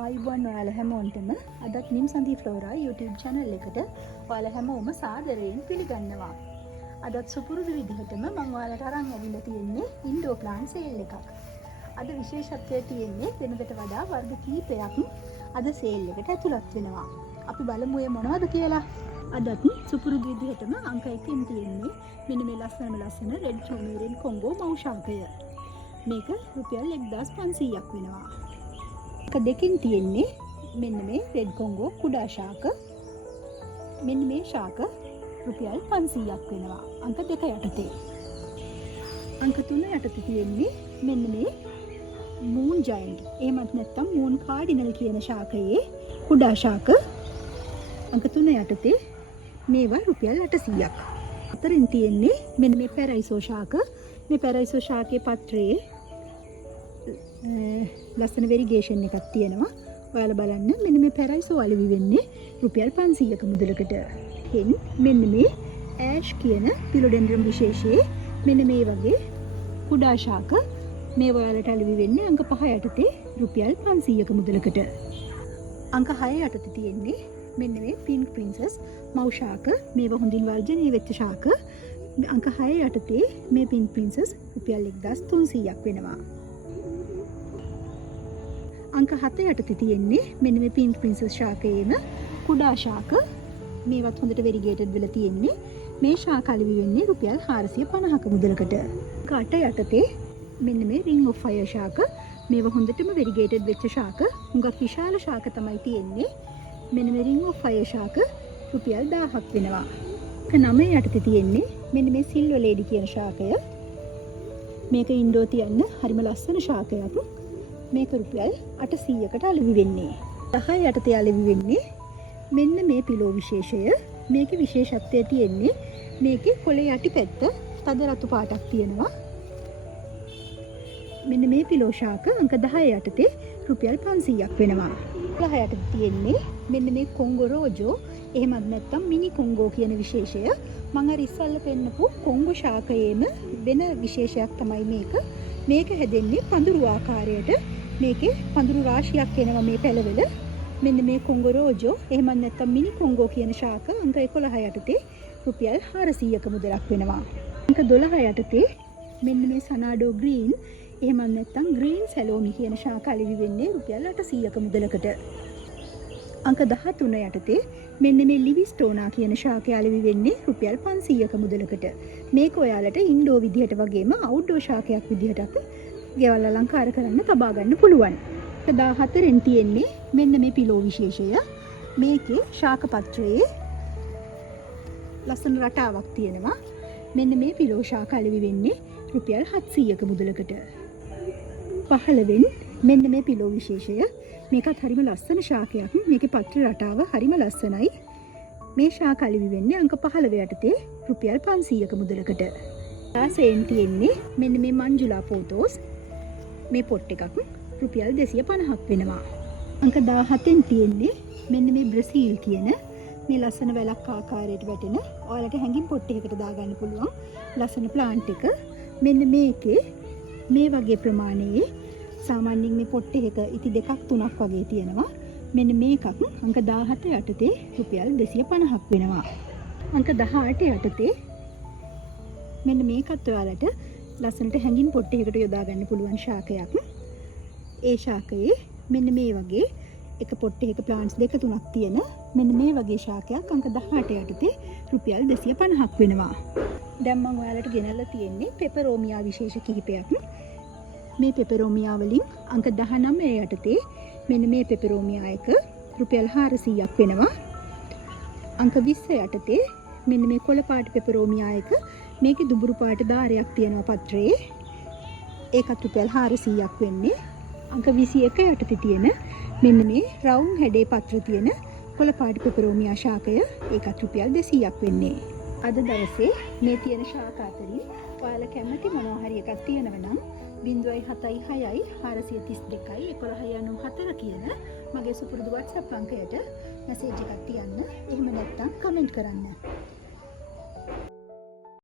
ආයුබෝවන් ඔයාලා හැමෝටම අදත් නිම් සන්ධි ෆ්ලෝරා YouTube channel එකට ඔයාලා හැමෝම සාදරයෙන් පිළිගන්නවා. අදත් සුපුරුදු විදිහටම මම ඔයාලට අරන් ඇවිල්ලා තියෙන්නේ ඉන්ඩෝර් ප්ලාන්ට් සේල් එකක්. අද විශේෂත්වය තියෙන්නේ වෙනදට වඩා වර්ග කීපයක් අද සේල් එකට ඇතුළත් වෙනවා. අපි බලමු ඒ මොනවද කියලා. අදත් සුපුරුදු විදිහටම අංක 1කින් තියෙන්නේ මෙන්න මේ ලස්සන රෙඩ් චොමේරියන් කොංගෝ මවුෂාකය. මේක රුපියල් 1500ක් වෙනවා. අංක 2කින් තියෙන්නේ මෙන්න මේ රෙඩ් කොංගෝ කුඩා ශාක. මෙන්න මේ ශාක රුපියල් 500ක් වෙනවා අංක 2 යටතේ. අංක 3 යටතේ තියෙන්නේ මෙන්න මේ මූන් ජයන්ට් එහෙමත් නැත්නම් මූන් කාඩිනල් කියන ශාකයේ කුඩා ශාක අංක 3 යටතේ මේවා රුපියල් 800ක්. අතරින් තියෙන්නේ මෙන්න මේ පැරයිසෝ ශාක. මේ පැරයිසෝ ශාකයේ පත්‍රයේ ලස්සන වෙරිගේෂන් එකක් තියෙනවා. ඔයාලා බලන්න මෙන්න මේ පැරයිසෝ අලෙවි වෙන්නේ රුපියල් 500ක මුදලකට. මෙන්න මේ ඇෂ් කියන පිලොඩෙන්ඩ්‍රම් විශේෂයේ මෙන්න මේ වගේ කුඩා ශාක මේ ඔයාලට අලෙවි වෙන්නේ අංක 5 යටතේ රුපියල් 500ක මුදලකට. අංක 6 යටතේ තියෙන්නේ මෙන්න මේ පින්ක් ප්‍රින්සස් මව් ශාක. මේවා හොඳින් වර්ජනීය වෙච්ච ශාක. අංක 6 යටතේ මේ පින්ක් ප්‍රින්සස් රුපියල් 1300ක් වෙනවා. අංක 7 යටතේ තියෙන්නේ මෙන්න මේ පින්ක් ප්‍රින්සස් ශාකයේම කුඩා ශාක. මේවත් හොඳට වෙරිගේටඩ් වෙලා තියෙන්නේ. මේ ශාක අලෙවි වෙන්නේ රුපියල් 450ක මුදලකට. අංක 8 යටතේ මෙන්න මේ රින් ඔෆ් ෆයර් ශාක. මේවා හොඳටම වෙරිගේටඩ් වෙච්ච ශාක. හුඟක් විශාල ශාක තමයි තියෙන්නේ. මෙන්න මේ රින් ඔෆ් ෆයර් ශාක රුපියල් 1000ක් වෙනවා. අංක 9 යටතේ තියෙන්නේ මෙන්න මේ සිල්වර් ලේඩි කියන ශාකය. මේක ඉන්ඩෝ තියන්න හරිම ලස්සන ශාකයක්. මේක රුපියල් 800කට අලෙවි වෙන්නේ. 10 යටතේ අලෙවි වෙන්නේ මෙන්න මේ පිලෝ විශේෂය. මේකේ විශේෂත්වය තියෙන්නේ මේකේ කොළේ යටිපැත්ත තද රතු පාටක් තියෙනවා. මෙන්න මේ පිලෝ ශාක අංක 10 යටතේ රුපියල් 500ක් වෙනවා. 10 යටතේ තියෙන්නේ මෙන්න මේ කොංගෝ රෝජෝ එහෙමත් නැත්නම් මිනි කොංගෝ කියන විශේෂය. මම අර ඉස්සල්ලා පෙන්නපු කොංගෝ ශාකයේම වෙන විශේෂයක් තමයි මේක. මේක හැදෙන්නේ පඳුරු ආකාරයට. මේකේ පඳුරු රාශියක් එනවා මේ පැලවල. මෙන්න මේ කොංගෝ රෝජෝ එහෙමත් නැත්නම් මිනි කොංගෝ කියන ශාක අංක 11 යටතේ රුපියල් 400ක මුදලක් වෙනවා. අංක 12 යටතේ මෙන්න මේ සනාඩෝ ග්‍රීන් එහෙමත් නැත්නම් ග්‍රීන් සැලෝනි කියන ශාක අලෙවි වෙන්නේ රුපියල් 800ක මුදලකට. අංක 13 යටතේ මෙන්න මේ ලිවිස්ටෝනා කියන ශාකය අලෙවි වෙන්නේ රුපියල් 500ක මුදලකට. මේක ඔයාලට ඉන්ඩෝ විදිහට වගේම අවුට්ඩෝර් ශාකයක් විදිහටත් ගෙවල් අලංකාර කරන්න තබා ගන්න පුළුවන්. 14න් තියෙන්නේ මෙන්න මේ පිලෝ විශේෂය. මේකේ ශාක පත්‍රයේ ලස්සන රටාවක් තියෙනවා. මෙන්න මේ පිලෝ ශාක අලෙවි වෙන්නේ රුපියල් 700ක මුදලකට. 15න් මෙන්න මේ පිලෝ විශේෂය. මේකත් හරිම ලස්සන ශාකයක්. මේකේ පත්‍ර රටාව හරිම ලස්සනයි. මේ ශාක අලෙවි වෙන්නේ අංක 15 යටතේ රුපියල් 500ක මුදලකට. 16න් තියෙන්නේ මෙන්න මේ මංජුලා ෆෝටෝස්. මේ පොට් එකක් රුපියල් 250ක් වෙනවා. අංක 17න් තියෙන්නේ මෙන්න මේ බ්‍රසීල් කියන මේ ලස්සන වැලක් ආකාරයට වැටෙන ඔයාලට හැංගින් පොට් එකකට දාගන්න පුළුවන් ලස්සන ප්ලාන්ට් එක. මෙන්න මේකේ මේ වගේ ප්‍රමාණයේ සාමාන්‍යයෙන් මේ පොට් එකක ඉති 2ක් 3ක් වගේ තියෙනවා. මෙන්න මේකත් අංක 17 යටතේ රුපියල් 250ක් වෙනවා. අංක 18 යටතේ මෙන්න මේකත් ඔයාලට ලස්සනට හැංගින් පොට් එකකට යොදා ගන්න පුළුවන් ශාකයක්. ඒ ශාකයේ මෙන්න මේ වගේ එක පොට් එකක ප්ලාන්ට්ස් 2 3ක් තියෙන මෙන්න මේ වගේ ශාකයක් අංක 18 යටතේ රුපියල් 250ක් වෙනවා. දැන් මම ඔයාලට ගෙනල්ලා තියෙන්නේ පෙපරෝමියා විශේෂ කිහිපයක්. මේ පෙපරෝමියා වලින් අංක 19 යටතේ මෙන්න මේ පෙපරෝමියා එක රුපියල් 400ක් වෙනවා. අංක 20 යටතේ මෙන්න මේ කොළ පාට පෙපරෝමියා එක මේකේ දුඹුරු පාට ධාරයක් තියෙනවා පත්‍රයේ. ඒකත් රුපියල් 400ක් වෙන්නේ. අංක 21 යටතේ තියෙන මෙන්න මේ රවුන්ඩ් හැඩේ පත්‍ර තියෙන කොළ පාට පෙපරෝමියා ශාකය ඒකත් රුපියල් 200ක් වෙන්නේ. අද දවසේ මේ තියෙන ශාක අතරින් ඔයාලා කැමති මොනවා හරි එකක් තියෙනවා නම් 076 432 1194 කියන මගේ සුපුරුදු WhatsApp අංකයට මැසේජ් එකක් තියන්න. එහෙම නැත්නම් කමෙන්ට් කරන්න.